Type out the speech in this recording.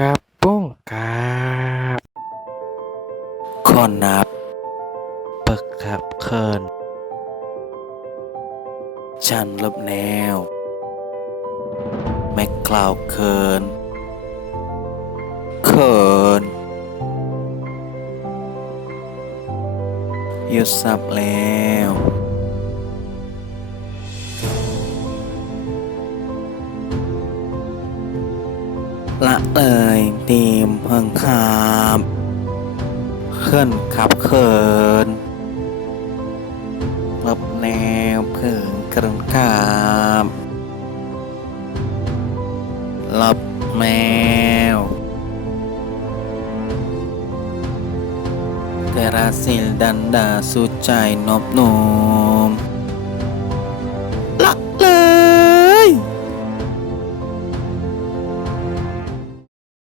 กับปุ้งกับขอนับปึกขับเคินฉันลบแนวไม่กล่าวเคินหยุดสับแล้วละเลยตีมเพิ่งคาบขึ้นขับเคินลบแนวเพิ่งกระคาบลบแมวเตราสิลดันดาสุใจนบหนู